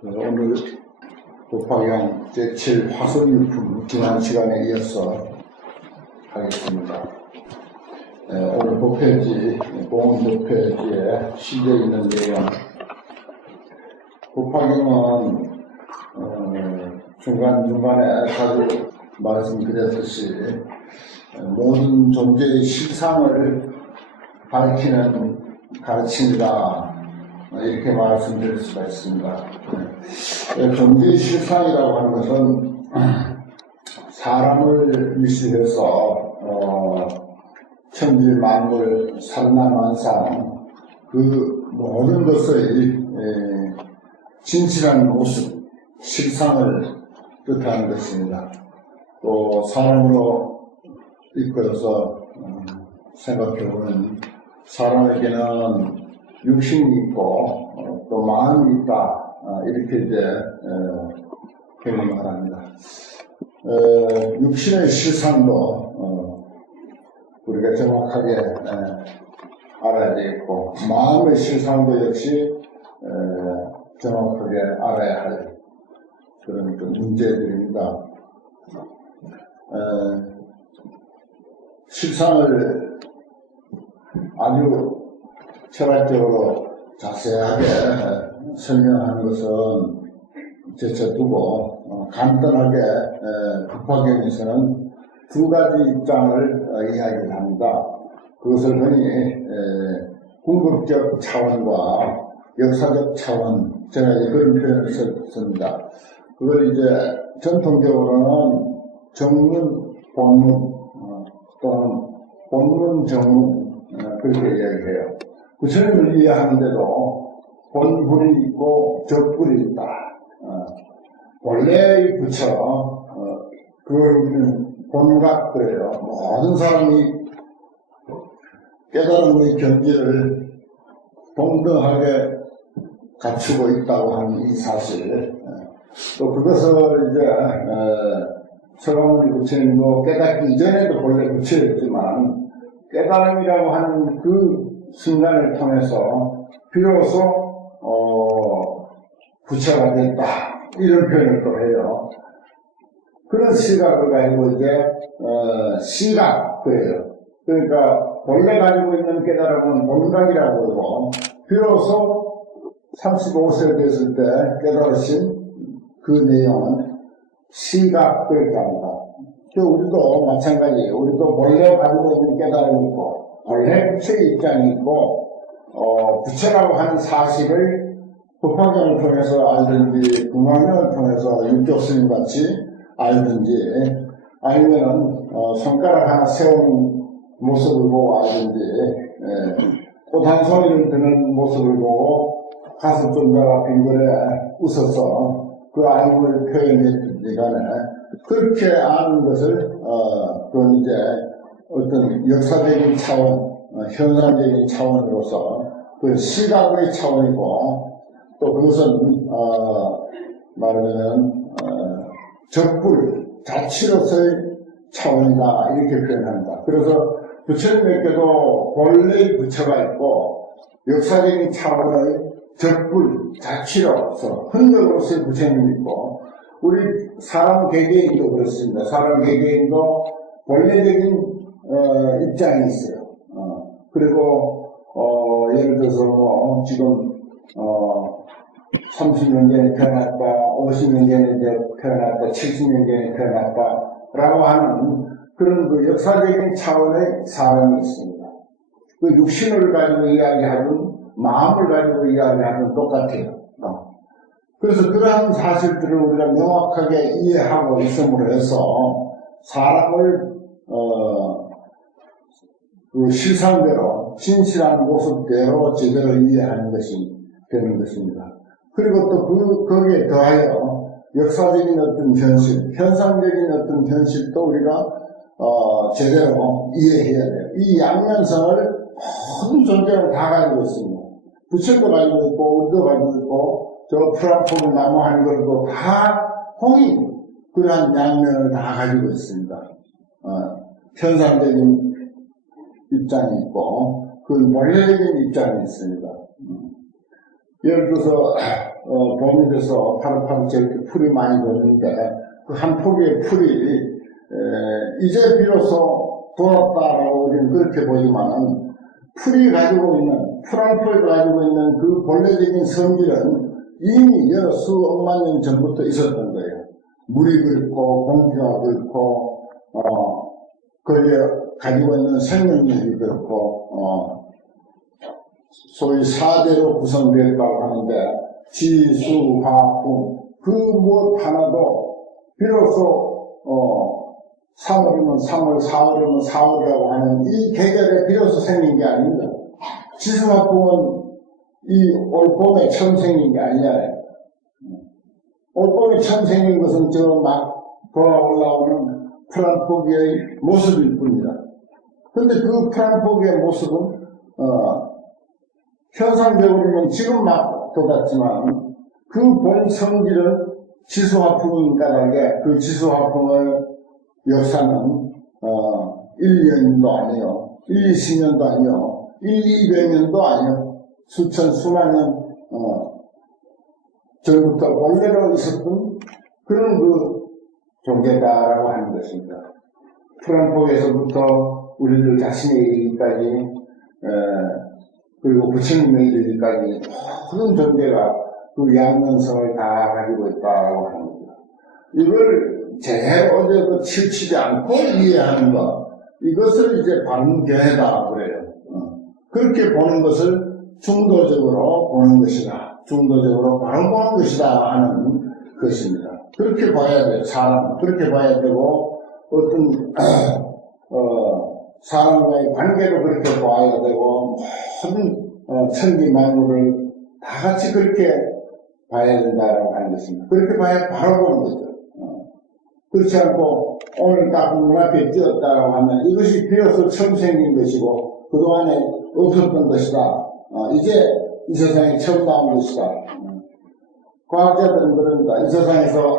오늘 법화경 제7 화손유품 지난 시간에 이어서 하겠습니다. 오늘 법회지, 공원 법회지에 실려 있는 내용. 법화경은 중간중간에 자주 말씀드렸듯이 모든 존재의 실상을 밝히는 가르침이다, 이렇게 말씀드릴 수가 있습니다. 존재의 실상이라고 하는 것은 사람을 위시해서 천지 만물 산나만상 그 모든 것의 진실한 모습, 실상을 뜻하는 것입니다. 또 사람으로 이끌어서 생각해보면 사람에게는 육신이 있고 또 마음이 있다, 이렇게 이제 경험을 합니다. 육신의 실상도 우리가 정확하게 알아야 되겠고, 마음의 실상도 역시 정확하게 알아야 할 그런 문제들입니다. 실상을 아주 철학적으로 자세하게 설명하는 것은 제쳐두고 간단하게 법화경에서는 두 가지 입장을 이야기를 합니다. 그것을 흔히 궁극적 차원과 역사적 차원, 제가 그런 표현을 씁니다. 그걸 이제 전통적으로는 정문, 본문 또는 본문, 정문, 그렇게 이야기해요. 부처님을 이해하는데도 본불이 있고 적불이 있다. 본래의 부처, 그걸 우리는 본각 그래요. 모든 사람이 깨달음의 경지를 동등하게 갖추고 있다고 하는 이 사실, 또 그것을 이제 서가모니 부처님도 깨닫기 이전에도 본래 부처였지만 깨달음이라고 하는 그 순간을 통해서 비로소 부처가 됐다, 이런 표현을 또 해요. 그런 시각을 가지고 이제 시각 그래요. 그러니까 본래 가지고 있는 깨달음은 본각이라고 그러고, 비로소 35세 됐을 때 깨달으신 그 내용은 시각 그렇게 합니다. 우리도 마찬가지예요. 우리도 본래 가지고 있는 깨달음이 있고, 본래 부처의 입장이 있고, 부처라고 하는 사실을 법화경을 통해서 알든지, 궁화경을 통해서 육조스님같이 알든지, 아니면은 손가락 하나 세운 모습을 보고 알든지, 꽃 한 송이를 드는 모습을 보고 가슴 쫀다가 빙그레 웃어서 그 아임을 표현했든지 간에, 그렇게 아는 것을 그건 이제 어떤 역사적인 차원, 현상적인 차원으로서 그 시각의 차원이고, 또 그것은 말하자면 적불 자치로서의 차원이다, 이렇게 표현합니다. 그래서 부처님에게도 본래의 부처가 있고, 역사적인 차원의 적불 자치로서 흔적으로서의 부처님이 있고, 우리 사람 개개인도 그렇습니다. 사람 개개인도 본래적인 입장이 있어요. 그리고 예를 들어서 지금 30년 전에 태어났다, 50년 전에 태어났다, 70년 전에 태어났다 라고 하는 그런 그 역사적인 차원의 사람이 있습니다. 그 육신을 가지고 이야기하든 마음을 가지고 이야기하든 똑같아요. 그래서 그러한 사실들을 우리가 명확하게 이해하고 있음으로 해서 사람을 그 실상대로 진실한 모습대로 제대로 이해하는 것이 되는 것입니다. 그리고 또 거기에 더하여 역사적인 어떤 현실, 현상적인 어떤 현실도 우리가 제대로 이해해야 돼요. 이 양면성을 모든 존재를 다 가지고 있습니다. 부처도 가지고 있고, 우리도 가지고 있고, 저 프라포를 나무 하는 것도 다 홍이 그러한 양면을 다 가지고 있습니다. 현상적인 입장이 있고, 그 원래적인 입장이 있습니다. 예를 들어서 봄이 돼서 파릇파릇 이렇게 풀이 많이 돋는데 그 한 폭의 풀이 이제 비로소 돌았다라고 우리는 그렇게 보지만 풀이 가지고 있는 풀 한 풀이 가지고 있는 그 본래적인 성질은 이미 여러 수억만 년 전부터 있었던 거예요. 물이 그렇고 공기가 그렇고 거기에 가지고 있는 생명력이 그렇고 소위 4대로 구성되었다고 하는데 지, 수, 화, 금 그 무엇 하나도 비로소 3월이면 3월, 4월이면 4월이라고 하는 이 계절에 비로소 생긴 게 아닙니다. 지수화풍은 이 올봄에 처음 생긴 게 아니잖아요. 올봄에 처음 생긴 것은 저 막 돌아 올라오는 푸른 포기의 모습일 뿐이다. 근데 그 푸른 포기의 모습은 현상적으로는 지금 막 돋았지만 그 본 성질은 지수화풍인가 다르게 그 지수화풍의 역사는 1, 2년도 아니요, 1, 20년도 아니요, 1, 200년도 아니요, 수천, 수만 년 전부터 원래로 있었던 그런 그 존재다라고 하는 것입니다. 푸른 폭에서부터 우리들 자신에 이르기까지 그리고 부처님에 이르기까지 모든 존재가 그 양면성을 다 가지고 있다고 합니다. 이걸 제대로 어제도 치우치지 않고 이해하는 것, 이것을 이제 반경에다 그래요. 그렇게 보는 것을 중도적으로 보는 것이다. 중도적으로 바로 보는 것이다 하는 것입니다. 그렇게 봐야 돼요. 사람 그렇게 봐야 되고 어떤 사람과의 관계도 그렇게 봐야 되고 모든 천지 만물을 다 같이 그렇게 봐야 된다라고 하는 것입니다. 그렇게 봐야 바로 보는 거죠. 그렇지 않고 오늘 딱 눈앞에 띄었다라고 하면 이것이 비로소 처음 생긴 것이고 그동안에 없었던 것이다. 이제 이 세상에 처음 나온 것이다. 과학자들은 그럽니다. 이 세상에서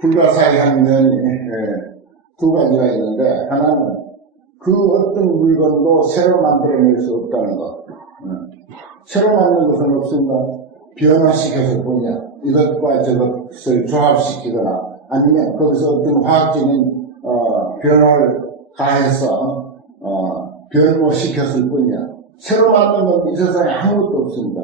불가사의한 면이 두 가지가 있는데 하나는 그 어떤 물건도 새로 만들어낼 수 없다는 것. 새로 만든 것은 없습니다. 변화시켜서 보냐, 이것과 저것을 조합시키거나 아니면 거기서 어떤 화학적인 변화를 가해서 변모시켰을 뿐이야. 새로 만든 건 이 세상에 아무것도 없습니다.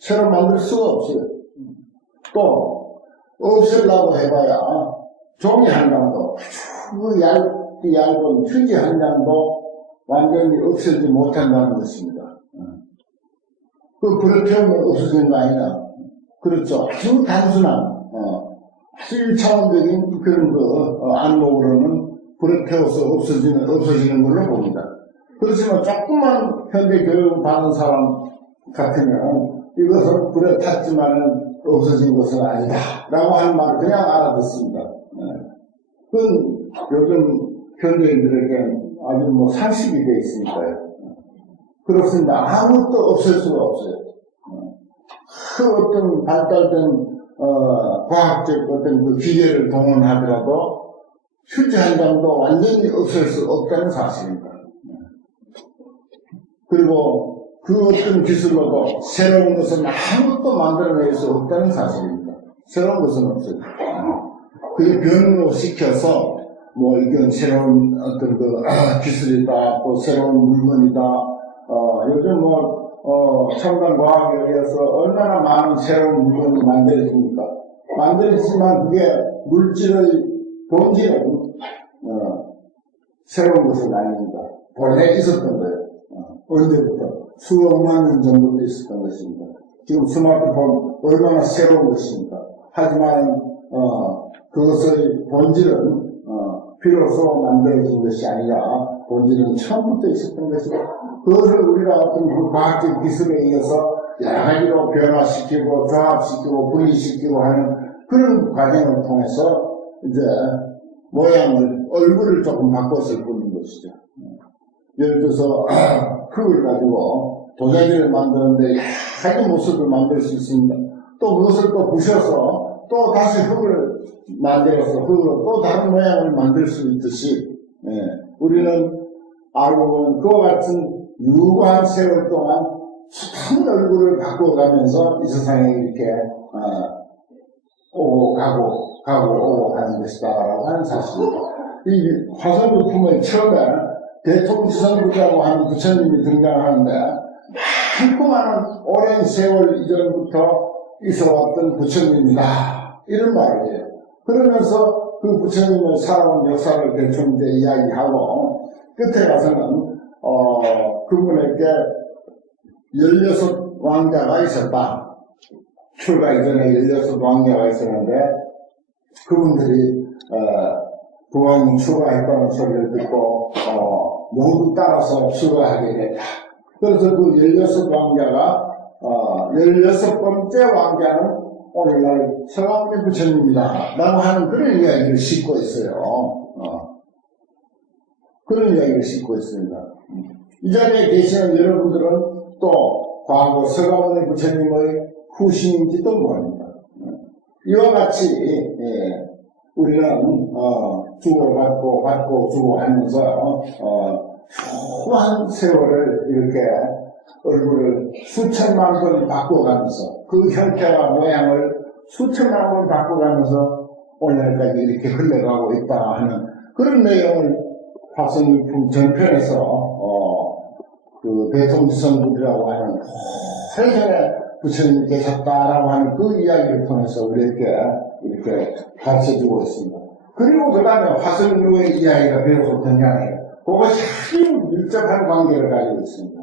새로 만들 수가 없어요. 또 없애려고 해봐야 종이 한 장도 아주 얇은 휴지 한 장도 완전히 없애지 못한다는 것입니다. 그 불을 태우면 없어지는 거 아니냐. 그렇죠. 아주 단순한 아주 1차원적인 그런 안목으로는 불을 태워서 없어지는 걸로 봅니다. 그렇지만 조금만 현대 교육을 받은 사람 같으면 이것은 불에 탔지만은 없어진 것은 아니다 라고 하는 말을 그냥 알아듣습니다. 그건 요즘 현대인들에게 아주 상식이 되어 있으니까요. 그렇습니다. 아무것도 없을 수가 없어요. 그 어떤 발달된 과학적 어떤 그 기계를 동원하더라도 휴지 한 장도 완전히 없앨 수 없다는 사실입니다. 그리고 그 어떤 기술로도 새로운 것은 아무것도 만들어낼 수 없다는 사실입니다. 새로운 것은 없어요. 그게 변모시켜서 이건 새로운 어떤 그 기술이다, 또 새로운 물건이다. 요즘 첨단 과학에 의해서 얼마나 많은 새로운 물건이 만들어집니까? 만들어지지만 그게 물질의 본질은 새로운 것은 아닙니다. 본래 있었던 거예요. 언제부터? 수억만 년 전부터 있었던 것입니다. 지금 스마트폰 얼마나 새로운 것입니까? 하지만 그것의 본질은 비로소 만들어진 것이 아니라 본질은 처음부터 있었던 것이고 그것을 우리가 어떤 그 과학적 기술에 의해서 여러 가지로 변화시키고 조합시키고 분리시키고 하는 그런 과정을 통해서 이제 얼굴을 조금 바꿨을 뿐인 것이죠. 예를 들어서 흙을 가지고 도자기를 만드는데 여러 가지 모습을 만들 수 있습니다. 또 그것을 또 부셔서 또 다시 흙을 만들어서 흙으로 또 다른 모양을 만들 수 있듯이 우리는 알고 보면 그와 같은 유구한 세월 동안 큰 얼굴을 바꿔가면서 이 세상에 이렇게 오고 가고 오고 하는 것이다라고 하는 사실입니다. 이 화성유품의 처음에 대통지성부라고 하는 부처님이 등장하는데 많고 많은 오랜 세월 이전부터 있어왔던 부처님이다 이런 말을 해요. 그러면서 그 부처님의 살아온 역사를 대충 이제 이야기하고 끝에 가서는 그분에게 16왕자가 있었다. 출가 이전에 16왕자가 있었는데 그분들이 부왕이 출가했다는 소리를 듣고 모두 따라서 출가하게 됐다. 그래서 그 16왕자가 16번째 왕자는 오늘날 서가모니 부처님이다 라고 하는 그런 이야기를 싣고 있어요. 그런 이야기를 싣고 있습니다. 이 자리에 계시는 여러분들은 또 과거 서가모니 부처님의 후신인지도 모릅니다. 이와 같이 우리는 주고받고 주고 하면서 수많은 세월을 이렇게 얼굴을 수천만 번 바꿔가면서 그 형태와 모양을 수천만 번 바꿔가면서 오늘까지 이렇게 흘러가고 있다 하는 그런 내용을 화성유품 전편에서 그 대통지성부라고 하는 오래전에 부처님이 계셨다라고 하는 그 이야기를 통해서 우리에게 이렇게 가르쳐주고 있습니다. 그리고 그 다음에 화성유의 이야기가 비로소 등장해요. 그것이 아주 밀접한 관계를 가지고 있습니다.